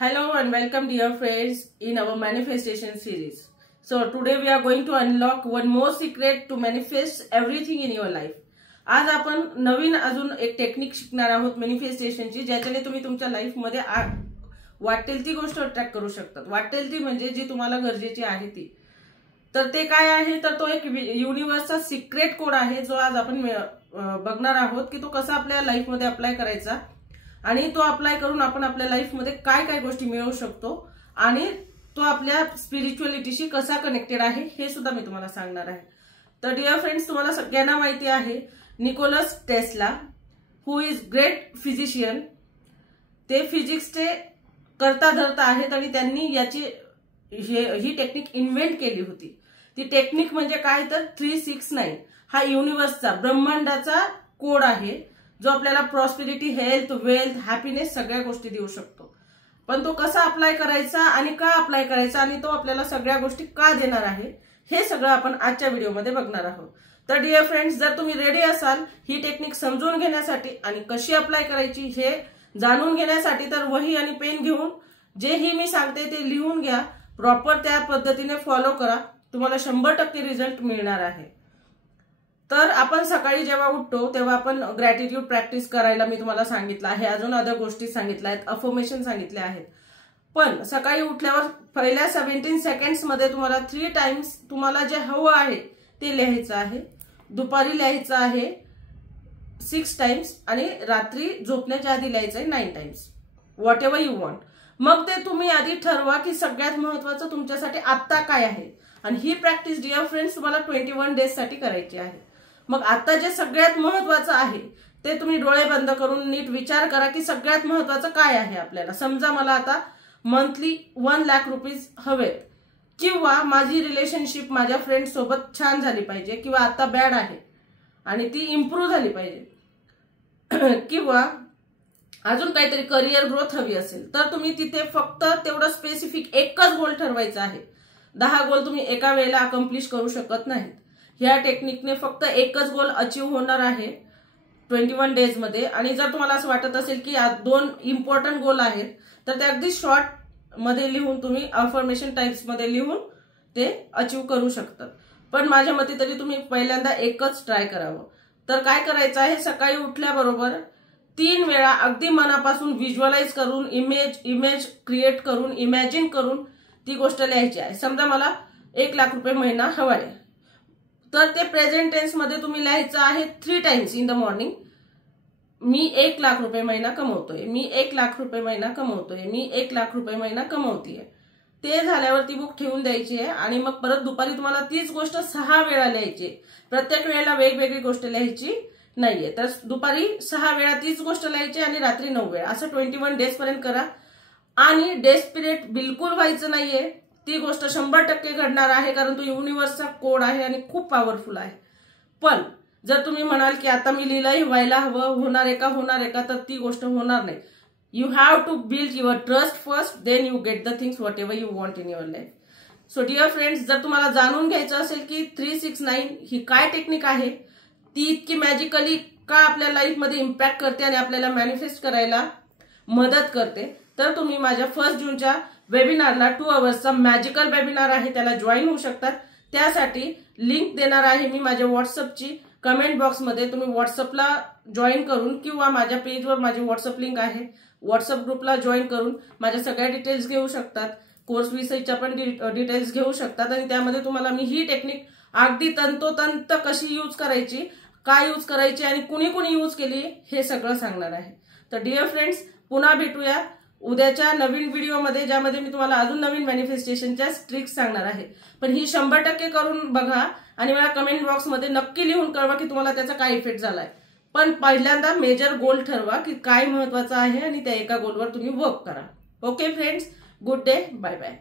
Hello and welcome dear friends in our manifestation series. So today we are going to unlock one more secret to manifest everything in your life. आज आपण नवीन अजून एक technique शिकणार आहोत मॅनिफेस्टेशनची, ज्याच्याने तुम्ही तुमच्या लाईफ मध्ये वाटेल ती गोष्ट अट्रॅक्ट करू शकतात. वाटेल ती म्हणजे जी तुम्हाला गरजेची आहे ती. तर ते काय आहे तर तो एक युनिव्हर्सचा सिक्रेट कोड आहे जो आज आपण बघणार आहोत की तो कसा आपल्या लाईफ मध्ये अप्लाय करायचा आणि तो अप्लाय करून आपण आपल्या लाईफ मध्ये काय काय गोष्टी मिळवू शकतो आणि तो आपल्या स्पिरिच्युअलिटीशी कसा कनेक्टेड आहे हे सुद्धा मी तुम्हाला सांगणार आहे. तर डिअर फ्रेंड्स, तुम्हाला सगळ्यांना माहिती आहे Nikola Tesla who is great physician. ते फिजिक्सचे करता धरता आहेत आणि त्यांनी याची ही टेक्निक इन्व्हेंट केली होती. ती टेक्निक म्हणजे काय तर 369 हा युनिव्हर्सचा ब्रह्मांडाचा कोड आहे जो आपल्याला प्रॉस्पेरिटी, हेल्थ, वेल्थ, हॅपीनेस सगळ्या गोष्टी देऊ शकतो. पण तो कसा अप्लाय करायचा आणि का अप्लाय करायचा आणि तो आपल्याला सगळ्या गोष्टी का देणार आहे हे सगळं आपण आजच्या व्हिडिओमध्ये बघणार आहोत. तर डिअर फ्रेंड्स, जर तुम्ही रेडी असाल ही टेक्निक समजून घेण्यासाठी आणि कशी अप्लाय करायची हे जाणून घेण्यासाठी, तर वही आणि पेन घेऊन जेही मी सांगते ते लिहून घ्या. प्रॉपर त्या पद्धतीने फॉलो करा. तुम्हाला 100% रिझल्ट मिळणार आहे. तर आपण सकाळी जेव्हा उठतो तेव्हा आपण ग्रॅटिट्यूड प्रॅक्टिस करायला मी तुम्हाला सांगितलं आहे. अजून अदर गोष्टी सांगितल्या आहेत, अफर्मेशन सांगितले आहेत. पण सकाळी उठल्यावर पहिल्या 17 सेकंड्स मध्ये तुम्हाला 3 टाइम्स तुम्हाला जे हवं आहे ते लिहायचं आहे. दुपारी लिहायचं आहे 6 टाइम्स आणि रात्री झोपण्याच्या आधी लिहायचं आहे 9 times. What ever you want. मग ते तुम्ही आधी ठरवा की सगळ्यात महत्वाचं तुमच्यासाठी आता काय आहे. आणि ही प्रॅक्टिस डिअर फ्रेंड्स तुम्हाला 21 डेज साठी करायची आहे. मग आता जे सगळ्यात महत्वाचं आहे ते तुम्ही डोळे बंद करून नीट विचार करा की सगळ्यात महत्वाचं काय आहे आपल्याला. समजा मला आता मंथली 1 लाख रुपीज हवेत, किंवा माझी रिलेशनशिप माझ्या फ्रेंड सोबत छान झाली पाहिजे, किंवा आता बॅड आहे आणि ती इम्प्रूव्ह झाली पाहिजे, किंवा अजून काहीतरी करिअर ग्रोथ हवी असेल, तर तुम्ही तिथे फक्त तेवढं स्पेसिफिक एकच गोल ठरवायचा आहे. 10 गोल तुम्ही एका वेळेला अकम्प्लिश करू शकत नाहीत. ह्या टेक्निकने फक्त एकच गोल अचीव्ह होणार आहे 21 डेज मध्ये. आणि जर तुम्हाला असं वाटत असेल की 2 इम्पॉर्टंट गोल आहेत तर ते अगदी शॉर्ट मध्ये लिहून तुम्ही अफर्मेशन टाइप्स मध्ये लिहून ते अचीव्ह करू शकतात. पण माझ्या मते तरी तुम्ही पहिल्यांदा एकच ट्राय करावं. तर काय करायचं आहे, सकाळी उठल्याबरोबर 3 वेळा अगदी मनापासून व्हिज्युअलाइज करून, इमेज क्रिएट करून, इमॅजिन करून ती गोष्ट लिहायची आहे. समजा मला 1 लाख रुपये महिना हवा आहे, तर ते प्रेझेंट टेन्स मध्ये तुम्ही लिहायचं आहे 3 टाइम्स इन द मॉर्निंग. मी 1 लाख रुपये महिना कमवतोय, मी 1 लाख रुपये महिना कमवतोय, मी 1 लाख रुपये महिना कमवतीये. ते झाल्यावर ती बुक ठेवून द्यायची आहे आणि मग परत दुपारी तुम्हाला तीच गोष्ट 6 वेळा लिहायची. प्रत्येक वेळेला वेगवेगळी गोष्ट लिहायची नाहीये. तर दुपारी 6 वेळा तीच गोष्ट लिहायची आणि रात्री 9 वेळा. असं 21 डेज पर्यंत करा. आणि डेस्पिरेट बिलकुल व्हायचं नाहीये. ती गोष्ट 100% घडणार आहे, कारण तो युनिव्हर्सचा कोड आहे आणि खूप पॉवरफुल आहे. पण जर तुम्ही म्हणाल की आता मी लिहिलंय, व्हायला हवं, होणार आहे का, तर ती गोष्ट होणार नाही. You have to build your trust first, then you get the things whatever you want in your life. So dear friends, जर तुम्हाला जाणून घ्यायचं असेल की 369 ही काय टेक्निक आहे, ती इतकी मॅजिकली का आपल्या लाईफ मध्ये इम्पॅक्ट करते आणि आपल्याला मॅनिफेस्ट करायला मदत करते, तर तुम्ही माझ्या 1 जूनच्या वेबिनारला 2 आवर्सचा मॅजिकल वेबिनार आहे त्याला जॉईन होऊ शकतात. त्यासाठी लिंक देणार आहे मी माझ्या व्हॉट्सअपची कमेंट बॉक्समध्ये. तुम्ही व्हॉट्सअपला जॉईन करून किंवा माझ्या पेजवर माझी व्हॉट्सअप लिंक आहे, व्हॉट्सअप ग्रुपला जॉईन करून माझ्या सगळ्या डिटेल्स घेऊ शकतात. कोर्स विषयीच्या पण डिटेल्स घेऊ शकतात आणि त्यामध्ये तुम्हाला मी ही टेक्निक अगदी तंतोतंत कशी यूज करायची, काय यूज करायची आणि कुणी कुणी यूज केली हे सगळं सांगणार आहे. तर डिअर फ्रेंड्स, पुन्हा भेटूया उद्याच्या नवीन व्हिडिओमध्ये, ज्यामध्ये मी तुम्हाला अजून नवीन मॅनिफेस्टेशनच्या ट्रिक्स सांगणार आहे. पण ही 100% करून बघा आणि मला कमेंट बॉक्समध्ये नक्की लिहून कळवा की तुम्हाला त्याचा काय इफेक्ट झालाय. पण पहिल्यांदा मेजर गोल ठरवा की काय महत्वाचं आहे आणि त्या एका गोलवर तुम्ही वर्क करा. Okay friends, good day, bye bye.